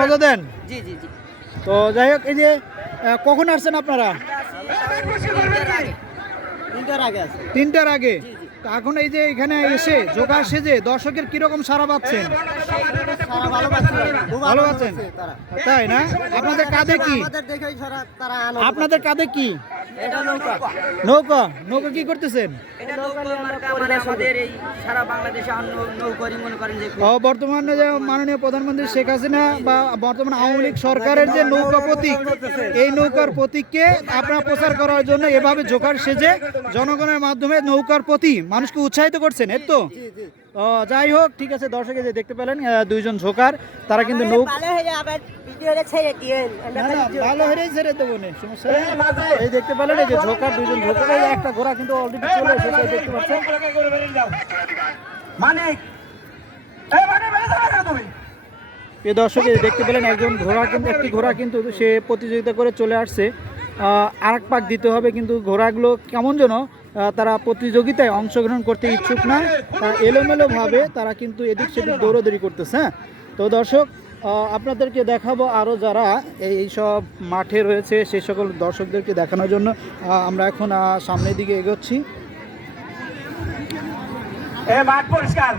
মজা দেন। জি জি জি। তো যাই হোক, এই যে কখন আসছেন আপনারা? তিনটার আগে আছে। 3টার আগে। জি জি। তো এখন এই যে এখানে এসে জোকার সেজে দর্শকের কিরকম সাড়া পাচ্ছেন? সারা ভালো পাচ্ছে, খুব ভালো আনন্দ পাচ্ছেন? পাচ্ছে তারা। তাই না? আপনাদের কাঁধে কি? আমাদের দেখেই তারা আনন্দ আপনাদের কাঁধে কি? পাচ্ছে। এটা নৌকা। নৌকা। নৌকা কি করতেছেন? এটা নৌকা মার্কা, মানে আমাদের এই সারা বাংলাদেশে নৌকারই মনে করেন যে বর্তমানে যে মাননীয় প্রধানমন্ত্রী শেখ হাসিনা বা বর্তমান আওয়ামী লীগ সরকারের যে নৌকা প্রতীক, এই নৌকার প্রতীককে আপনারা প্রচার করার জন্য এভাবে জোকার সেজে জনগণের মাধ্যমে নৌকার প্রতি মানুষকে উৎসাহিত করছেন, এই তো? যাই হোক, ঠিক আছে দর্শক, এই যে দেখতে পেলেন দুইজন জোকার, তারা কিন্তু নৌকা ভালো হয়েই ছেড়ে দেবো না, সমস্যা নেই। এই দেখতে পেলেন এই যে ঝোকার, দুইজন ঝোকার, এই একটা ঘোড়া কিন্তু অলরেডি চলে এসেছে, এই দেখতে পাচ্ছেন। এই দর্শক, এই দেখতে পেলেন একজন ঘোড়া কিন্তু, একটি ঘোড়া কিন্তু সে প্রতিযোগিতা করে চলে আসছে। আরেক পাক দিতে হবে, কিন্তু ঘোড়াগুলো কেমন যেন তারা প্রতিযোগিতায় অংশগ্রহণ করতে ইচ্ছুক না, তারা এলোমেলোভাবে তারা কিন্তু এদিক সেদিক দৌড়াদৌড়ি করতেছে। হ্যাঁ, তো দর্শক, আপনাদেরকে দেখাবো আরও যারা এই সব মাঠে রয়েছে সেই সকল দর্শকদেরকে দেখানোর জন্য আমরা এখন সামনের দিকে এগোচ্ছি। মাঠ পরিষ্কার।